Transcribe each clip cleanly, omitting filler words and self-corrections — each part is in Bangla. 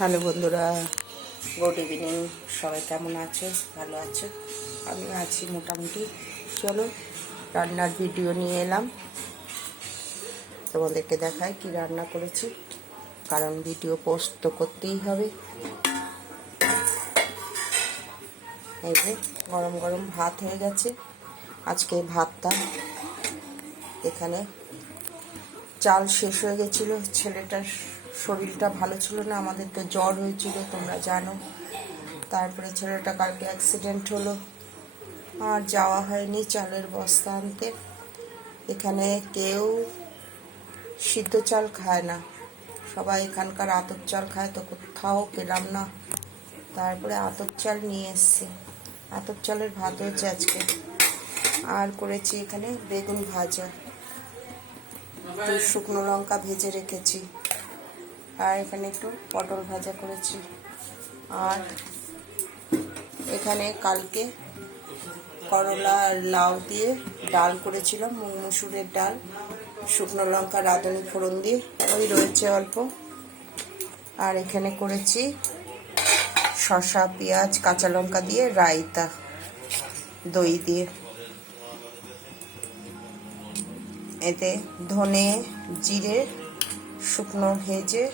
হ্যালো বন্ধুরা, গুড ইভিনিং। সবাই কেমন আছো? ভালো আছো? আমি আছি মোটামুটি। চলো রান্নার ভিডিও নিয়ে এলাম, তোমাদেরকে দেখাই কি রান্না করেছি, কারণ ভিডিও পোস্ট তো করতেই হবে। এই যে গরম গরম ভাত হয়ে গেছে। আজকে ভাতটা এখানে চাল শেষ হয়ে গেছিলো, ছেলেটার শরীরটা ভালো ছিল না, আমাদের তো জ্বর হয়েছিল তোমরা জানো। তারপরে ছেলেটা কালকে অ্যাক্সিডেন্ট হলো, আর যাওয়া হয়নি চালের বস্তা আনতে। এখানে কেউ সিদ্ধ চাল খায় না, সবাই এখানকার আতপ চাল খায়, তো কোথাও পেলাম না। তারপরে আতপ চাল নিয়ে এসছি, আতপ চালের ভাত হয়েছে আজকে। আর করেছি এখানে বেগুন ভাজা, একটু শুকনো লঙ্কা ভেজে রেখেছি। আর এখানে একটু পটল ভাজা করেছি। আর এখানে কালকে করলা আর লাউ দিয়ে ডাল করেছিলাম, মুগ মসুরের ডাল, শুকনো লঙ্কা রাঁধুনি ফোড়ন দিয়ে, ওই রয়েছে অল্প। আর এখানে করেছি শসা পেঁয়াজ কাঁচা লঙ্কা দিয়ে রায়তা, দই দিয়ে। এতে ধনে জিরে শুকনো ভেজে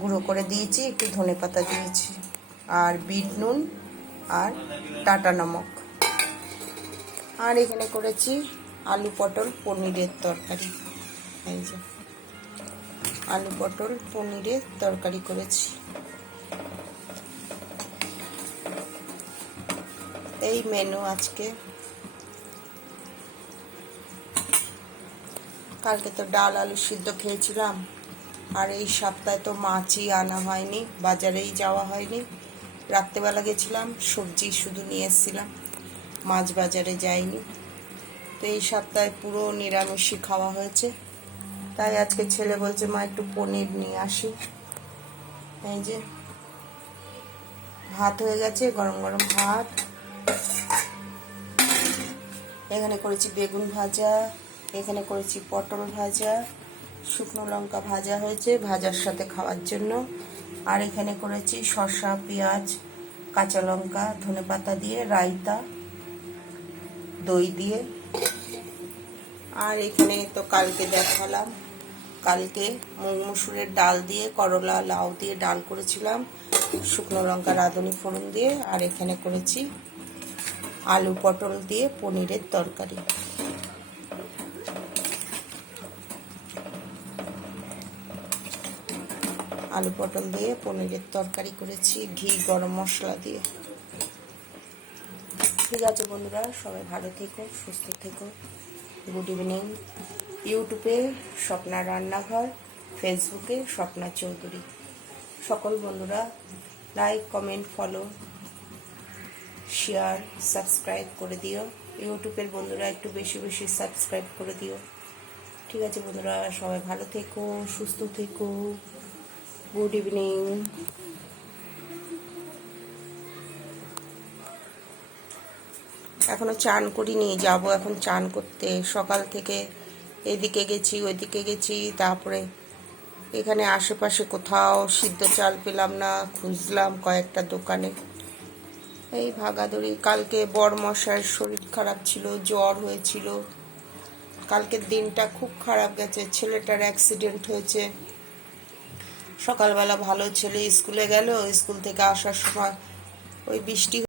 গুঁড়ো করে দিয়েছি, একটু ধনে পাতা দিয়েছি, আর বিট নুন আর টাটা নমক। আর এখানে করেছি আলু পটল পনিরের তরকারি। এই যে আলু পটল পনিরের তরকারি করেছি। এই মেনু আজকে। কালকে তো ডাল আলু সিদ্ধ খেয়েছিলাম, আর এই সপ্তাহে তো মাছই আনা হয়নি, বাজারেই যাওয়া হয়নি। রাত্রেবেলা গেছিলাম, সবজি শুধু নিয়ে এসেছিলাম, মাছ বাজারে যাইনি। তো এই সপ্তাহে পুরো নিরামিষই খাওয়া হয়েছে। তাই আজকে ছেলে বলছে মা একটু পনির নিয়ে আসি। এই যে ভাত হয়ে গেছে, গরম গরম ভাত। এখানে করেছি বেগুন ভাজা, এখানে করেছি পটল ভাজা, শুকনো লঙ্কা ভাজা হয়েছে ভাজার সাথে খাওয়ার জন্য। আর এখানে করেছি শসা পেঁয়াজ কাঁচা লঙ্কা ধনে পাতা দিয়ে রায়তা, দই দিয়ে। আর এখানে তো কালকে দেখালাম, কালকে মুগ মসুরের ডাল দিয়ে করলা লাউ দিয়ে ডাল করেছিলাম, শুকনো লঙ্কা রাঁধুনি ফোড়ন দিয়ে। আর এখানে করেছি আলু পটল দিয়ে পনিরের তরকারি। আলু পটল দিয়ে পনিরের তরকারি করেছি ঘি গরম মশলা দিয়ে। ঠিক আছে বন্ধুরা, সবাই ভালো থেকো, সুস্থ থেকো। Good evening. ইউটিউবে স্বপ্না রান্নাঘর, ফেসবুকে স্বপ্না চৌধুরী। সকল বন্ধুরা like comment follow share subscribe করে দিও। ইউটিউবের বন্ধুরা একটু বেশি বেশি সাবস্ক্রাইব করে দিও। ঠিক আছে বন্ধুরা, সবাই ভালো থেকো, সুস্থ থেকো। Good evening. এখনো চান করিনি, যাব এখন চান করতে। সকাল থেকে এদিকে গেছি ওইদিকে গেছি, তারপরে এখানে আশেপাশে কোথাও সিদ্ধ চাল পেলাম না, খুঁজলাম কয়েকটা দোকানে। এই ভাগাদড়ি। কালকে বড়মশাইয়ের শরীর খারাপ ছিল, জ্বর হয়েছিল। কালকের দিনটা খুব খারাপ গেছে, ছেলেটার অ্যাক্সিডেন্ট হয়েছে। সকালবেলা ভালো ছেলে স্কুলে গেল, স্কুল থেকে আসার সময় ওই বৃষ্টি